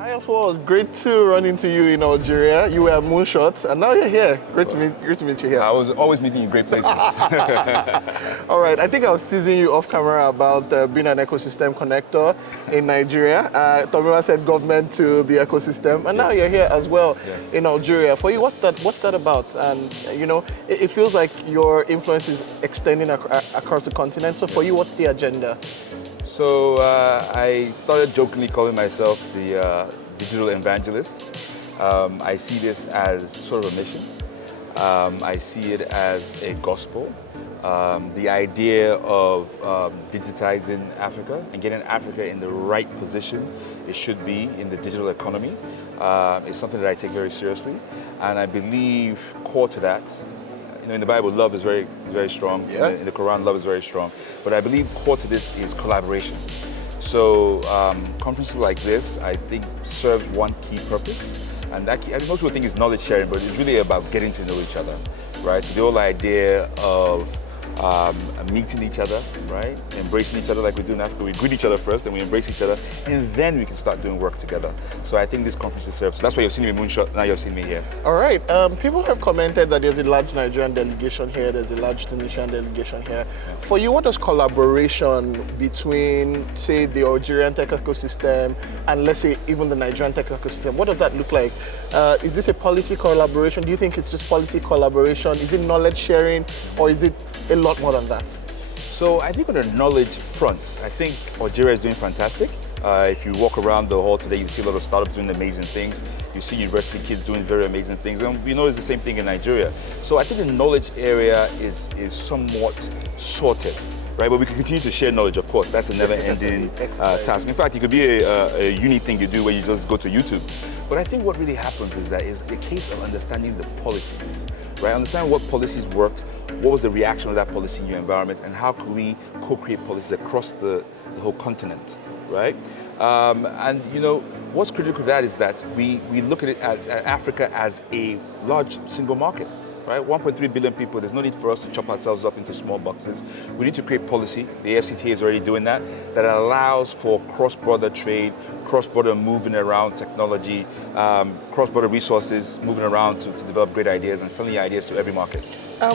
Hi Oswald, great to run into you in Algeria. You were moonshots and now you're here. Great to meet you here. I was always meeting you in great places. All right, I think I was teasing you off camera about being an ecosystem connector in Nigeria. Tomiwa said government to the ecosystem, and now you're here as well in Algeria. For you, what's that about? And it feels like your influence is extending across the continent. So for you, what's the agenda? So I started jokingly calling myself the digital evangelist. I see this as sort of a mission. I see it as a gospel. The idea of digitizing Africa and getting Africa in the right position it should be in the digital economy is something that I take very seriously. And I believe core to that, in the Bible, love is very, very strong. Yeah. In the Quran, love is very strong. But I believe core to this is collaboration. So conferences like this, I think, serves one key purpose. And that key, I mean, most people think it's knowledge sharing, but it's really about getting to know each other, right? So the whole idea of meeting each other, right? Embracing each other like we do in Africa. We greet each other first, then we embrace each other, and then we can start doing work together. So I think this conference serves. So that's why you've seen me moonshot, now you've seen me here. All right. People have commented that there's a large Nigerian delegation here, there's a large Tunisian delegation here. For you, what does collaboration between, say, the Algerian tech ecosystem and, let's say, even the Nigerian tech ecosystem, what does that look like? Is this a policy collaboration? Do you think it's just policy collaboration? Is it knowledge sharing, or is it a lot more than that? So I think on the knowledge front, I think Algeria is doing fantastic. If you walk around the hall today, you see a lot of startups doing amazing things. You see university kids doing very amazing things. And we know it's the same thing in Nigeria. So I think the knowledge area is somewhat sorted, right? But we can continue to share knowledge, of course. That's a never-ending task. In fact, it could be a uni thing you do where you just go to YouTube. But I think what really happens is that it's a case of understanding the policies, right? Understand what policies worked, what was the reaction of that policy in your environment, and how could we co-create policies across the whole continent, right? And what's critical to that is that we look at it at Africa as a large single market, right? 1.3 billion people, there's no need for us to chop ourselves up into small boxes. We need to create policy. The FCTA is already doing that allows for cross-border trade, cross-border moving around technology, cross-border resources moving around to develop great ideas and selling ideas to every market.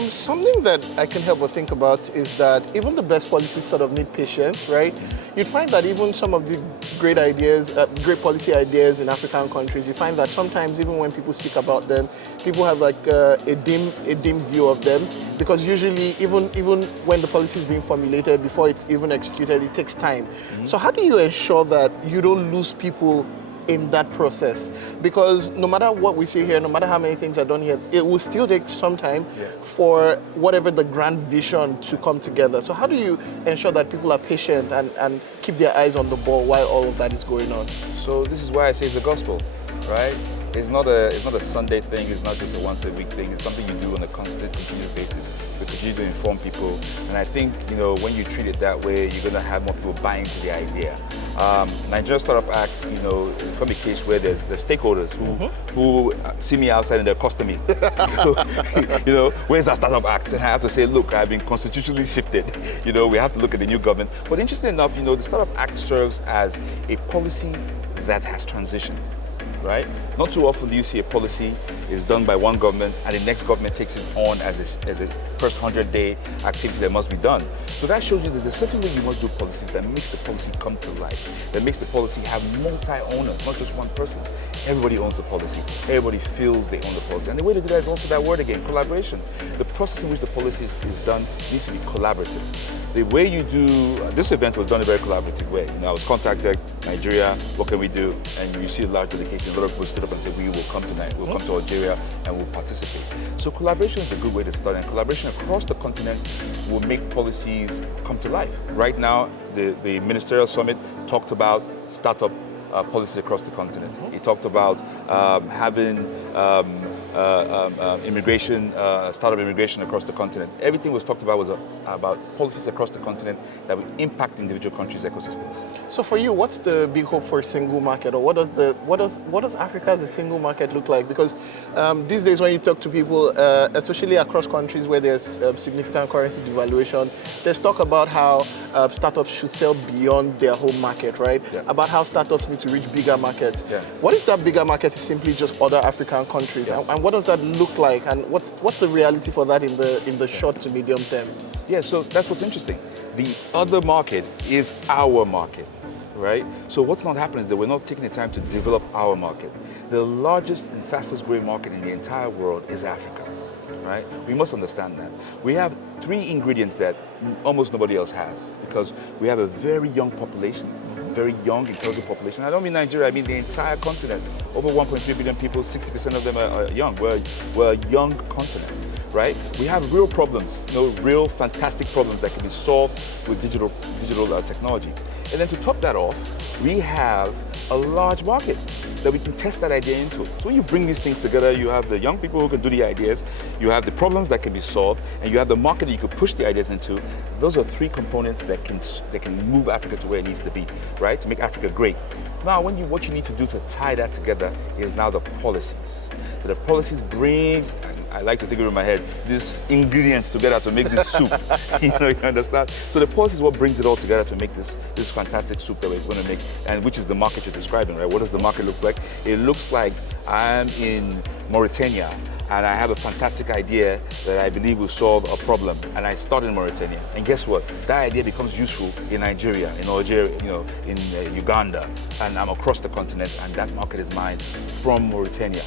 Something that I can help but think about is that even the best policies sort of need patience, right? You'd find that even some of the great ideas, great policy ideas in African countries, you find that sometimes even when people speak about them, people have like a dim view of them, because usually even when the policy is being formulated, before it's even executed, it takes time. So how do you ensure that you don't lose people in that process? Because no matter what we see here, no matter how many things are done here, it will still take some time for whatever the grand vision to come together. So how do you ensure that people are patient and keep their eyes on the ball while all of that is going on? So this is why I say it's the gospel, right? It's not a Sunday thing, it's not just a once a week thing, it's something you do on a constant, continuous basis. We continue to inform people, and I think when you treat it that way, you're going to have more people buy into the idea. Nigeria Startup Act, it's from a case where there's stakeholders who see me outside and they're accosting me. Where's our Startup Act? And I have to say, look, I've been constitutionally shifted. We have to look at the new government. But interestingly enough, the Startup Act serves as a policy that has transitioned. Right? Not too often do you see a policy is done by one government and the next government takes it on as a first 100-day activity that must be done. So that shows you there's a certain way you must do policies that makes the policy come to life, that makes the policy have multi-owners, not just one person. Everybody owns the policy. Everybody feels they own the policy. And the way to do that is also that word again, collaboration. The process in which the policy is done needs to be collaborative. The way you do, this event was done in a very collaborative way. I was contacted, Nigeria, what can we do? And you see a large delegation. A lot of people stood up and said, we will come tonight, we'll come to Algeria and we'll participate. So collaboration is a good way to start, and collaboration across the continent will make policies come to life. Right now, the Ministerial Summit talked about startup policies across the continent. It talked about having immigration, startup immigration across the continent. Everything was talked about was about policies across the continent that would impact individual countries' ecosystems. So for you, what's the big hope for a single market, or what does Africa as a single market look like? Because these days when you talk to people, especially across countries where there's significant currency devaluation, there's talk about how startups should sell beyond their home market, right? Yeah. About how startups need me to reach bigger markets. Yeah. What if that bigger market is simply just other African countries? Yeah. And what does that look like? And what's the reality for that in the short to medium term? Yeah, so that's what's interesting. The other market is our market, right? So what's not happening is that we're not taking the time to develop our market. The largest and fastest growing market in the entire world is Africa, right? We must understand that. We have 3 ingredients that almost nobody else has, because we have a very young population, very young, intelligent population. I don't mean Nigeria, I mean the entire continent. Over 1.3 billion people, 60% of them are young. We're a young continent, right? We have real problems, real fantastic problems that can be solved with digital technology. And then to top that off, we have a large market that we can test that idea into. So when you bring these things together, you have the young people who can do the ideas, you have the problems that can be solved, and you have the market that you could push the ideas into. Those are 3 components that can move Africa to where it needs to be, right? To make Africa great. Now, what you need to do to tie that together is now the policies. So the policies bring, I like to think of it in my head, these ingredients together to make this soup. You understand? So the policy is what brings it all together to make this fantastic soup that we're going to make, and which is the market you're describing, right? What does the market look like? It looks like I'm in Mauritania, and I have a fantastic idea that I believe will solve a problem, and I start in Mauritania. And guess what? That idea becomes useful in Nigeria, in Algeria, in Uganda, and I'm across the continent, and that market is mine from Mauritania,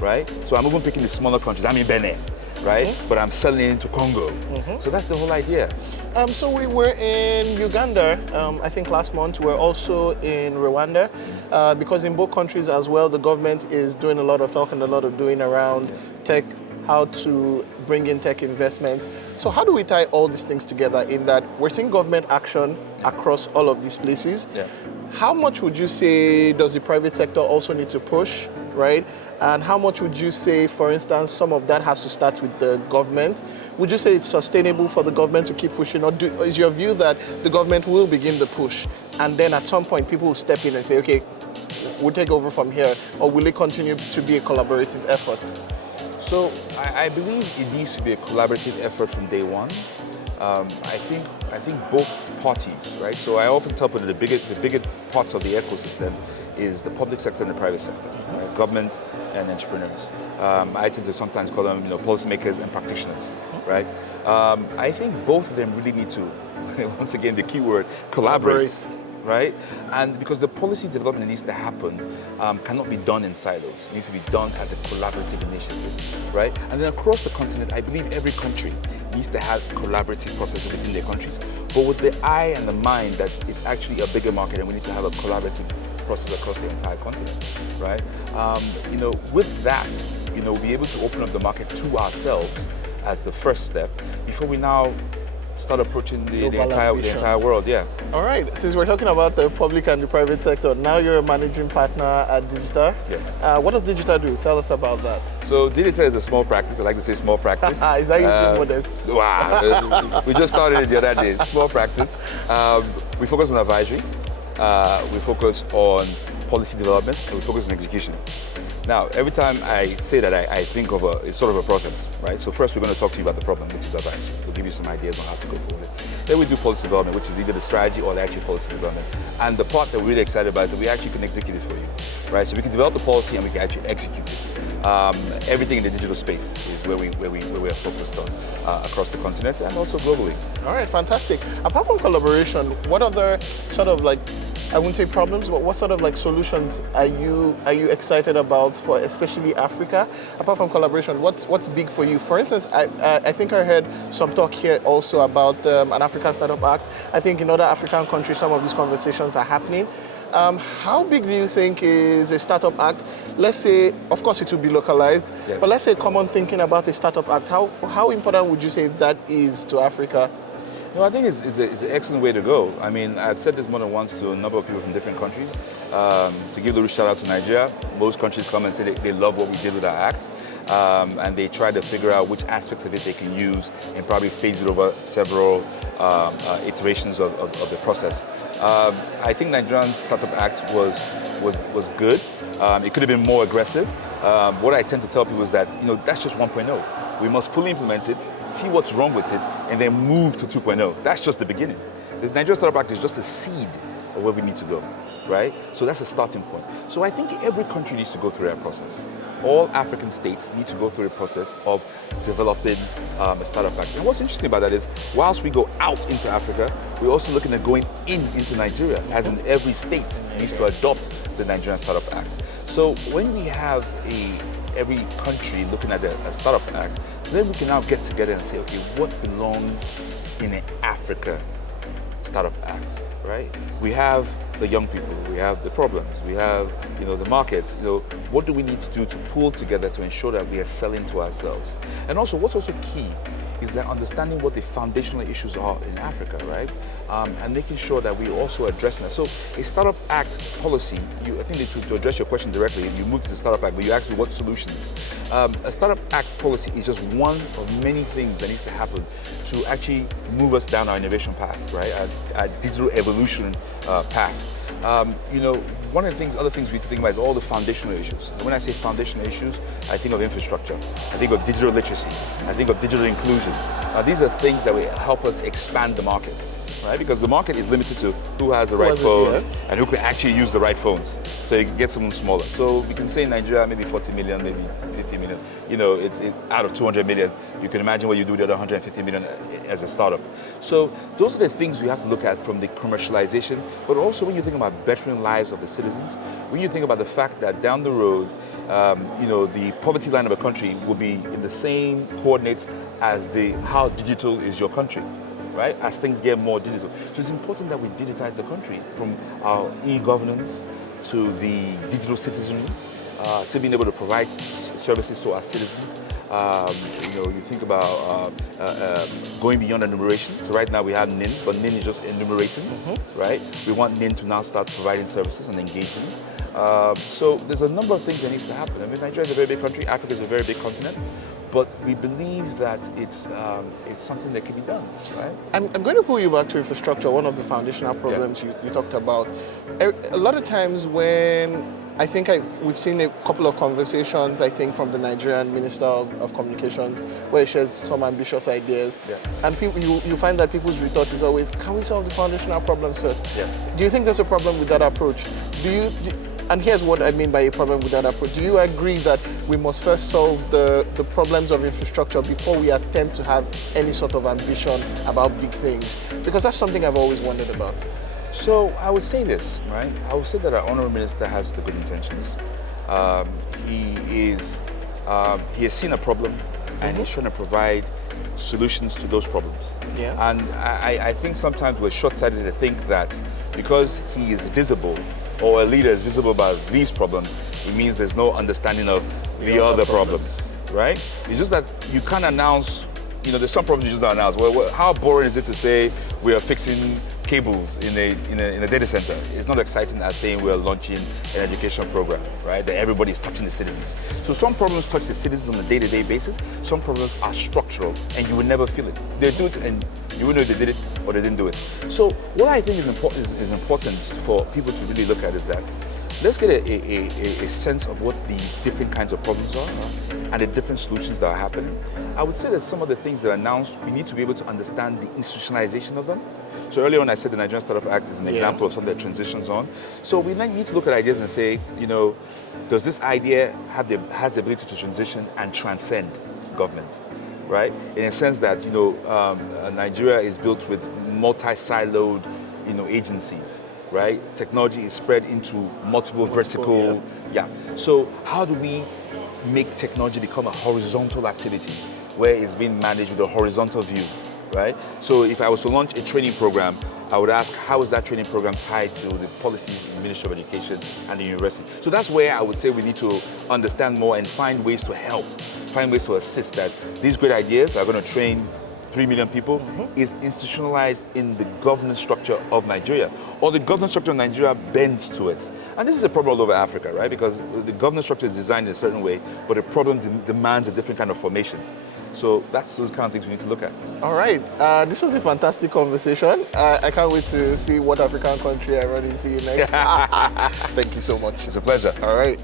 right? So I'm even picking the smaller countries. I'm in Benin, right? But I'm selling it into Congo. So that's the whole idea. So we were in Uganda, I think last month. We're also in Rwanda, because in both countries as well, the government is doing a lot of talk and a lot of doing around tech, how to bring in tech investments. So how do we tie all these things together in that we're seeing government action across all of these places? Yeah. How much would you say does the private sector also need to push, right? And how much would you say, for instance, some of that has to start with the government? Would you say it's sustainable for the government to keep pushing, or is your view that the government will begin the push and then at some point people will step in and say, okay, we'll take over from here, or will it continue to be a collaborative effort? So I believe it needs to be a collaborative effort from day one. I think both parties, right? So I often tell people that the bigger parts of the ecosystem is the public sector and the private sector, right? Government and entrepreneurs. I tend to sometimes call them, policymakers and practitioners, right? I think both of them really need to, once again, the key word, collaborate. Right? And because the policy development that needs to happen cannot be done in silos. It needs to be done as a collaborative initiative, right? And then across the continent, I believe every country needs to have collaborative processes within their countries, but with the eye and the mind that it's actually a bigger market and we need to have a collaborative process across the entire continent, right? With that, we'll be able to open up the market to ourselves as the first step before we now start approaching the entire world, yeah. All right, since we're talking about the public and the private sector, now you're a managing partner at DigitA. Yes. What does DigitA do? Tell us about that. So DigitA is a small practice. I like to say small practice. Is that you being modest? Wow, we just started it the other day. Small practice. We focus on advisory. We focus on policy development, and we focus on execution. Now, every time I say that, I think of it's sort of a process, right? So first, we're going to talk to you about the problem, which is advice. We'll give you some ideas on how to go forward. Then we do policy development, which is either the strategy or the actual policy development. And the part that we're really excited about is that we actually can execute it for you, right? So we can develop the policy and we can actually execute it. Everything in the digital space is where we are focused on across the continent and also globally. All right, fantastic. Apart from collaboration, what other sort of I wouldn't say problems, but what sort of solutions are you excited about for especially Africa? Apart from collaboration, what's big for you? For instance, I think I heard some talk here also about an African Startup Act. I think in other African countries, some of these conversations are happening. How big do you think is a Startup Act? Let's say, of course it will be localized, yeah. But let's say common thinking about a Startup Act. How important would you say that is to Africa? No, I think it's an excellent way to go. I mean, I've said this more than once to a number of people from different countries. To give a little shout out to Nigeria, most countries come and say they love what we did with our act. And they try to figure out which aspects of it they can use and probably phase it over several iterations of the process. I think Nigerian Startup Act was good. It could have been more aggressive. What I tend to tell people is that that's just 1.0. We must fully implement it, see what's wrong with it, and then move to 2.0. That's just the beginning. The Nigerian Startup Act is just a seed of where we need to go. right? So that's a starting point. So I think every country needs to go through that process. All African states need to go through the process of developing a startup act. And what's interesting about that is, whilst we go out into Africa, we're also looking at going into Nigeria, as in every state needs to adopt the Nigerian Startup Act. So when we have every country looking at a startup act, then we can now get together and say, okay, what belongs in an Africa Startup Act, right? We have the young people, we have the problems, we have, the markets. What do we need to do to pull together to ensure that we are selling to ourselves? And also, what's also key is that understanding what the foundational issues are in Africa, right? And making sure that we also address that. So a Startup Act policy, I think to address your question directly, you moved to the Startup Act, but you asked me what solutions. A Startup Act policy is just one of many things that needs to happen to actually move us down our innovation path, right? Our digital evolution path. One of the other things we need to think about is all the foundational issues. And when I say foundational issues, I think of infrastructure, I think of digital literacy, I think of digital inclusion. These are things that will help us expand the market, right? Because the market is limited to who has the right phones and who can actually use the right phones. So you can get someone smaller. So we can say in Nigeria, maybe 40 million, maybe 50 million. It's out of 200 million. You can imagine what you do with the other 150 million as a startup. So those are the things we have to look at from the commercialization, but also when you think about bettering lives of the citizens, when you think about the fact that down the road, the poverty line of a country will be in the same coordinates as how digital is your country, right? As things get more digital. So it's important that we digitize the country from our e-governance to the digital citizenry, to being able to provide services to our citizens. You think about going beyond enumeration. So right now we have NIN, but NIN is just enumerating, right? We want NIN to now start providing services and engaging. So there's a number of things that needs to happen. I mean, Nigeria is a very big country, Africa is a very big continent, but we believe that it's something that can be done, right? I'm going to pull you back to infrastructure, one of the foundational problems you talked about. A lot of times when we've seen a couple of conversations, I think, from the Nigerian Minister of Communications, where he shares some ambitious ideas. Yeah. And you find that people's retort is always, can we solve the foundational problems first? Yeah. Do you think there's a problem with that approach? And here's what I mean by a problem with that approach. Do you agree that we must first solve the problems of infrastructure before we attempt to have any sort of ambition about big things? Because that's something I've always wondered about. So I would say this, right? I would say that our Honourable Minister has the good intentions. He has seen a problem and he's trying to provide solutions to those problems. Yeah. And I think sometimes we're short-sighted to think that because he is visible or a leader is visible about these problems, it means there's no understanding of the other problems, right? It's just that you can't announce, there's some problems you just don't announce. Well, how boring is it to say we are fixing cables in a data center? It's not exciting as saying we're launching an education program, right? That everybody is touching the citizens. So some problems touch the citizens on a day-to-day basis. Some problems are structural and you will never feel it. They do it and you will know if they did it or they didn't do it. So what I think is important for people to really look at is that let's get a sense of what the different kinds of problems are and the different solutions that are happening. I would say that some of the things that are announced, we need to be able to understand the institutionalization of them. So earlier on I said the Nigerian Startup Act is an example of something that transitions on. So we then need to look at ideas and say, does this idea has the ability to transition and transcend government, right? In a sense that, Nigeria is built with multi-siloed, agencies, right? Technology is spread into multiple vertical. Yeah. So how do we make technology become a horizontal activity where it's being managed with a horizontal view, right? So if I was to launch a training program, I would ask, how is that training program tied to the policies in the Ministry of Education and the university? So that's where I would say we need to understand more and find ways to help, find ways to assist that these great ideas are going to train 3 million people is institutionalized in the governance structure of Nigeria, or the governance structure of Nigeria bends to it. And this is a problem all over Africa, right? Because the governance structure is designed in a certain way, but the problem demands a different kind of formation. So that's those kind of things we need to look at. All right, this was a fantastic conversation. I can't wait to see what African country I run into you next. Thank you so much. It's a pleasure. All right.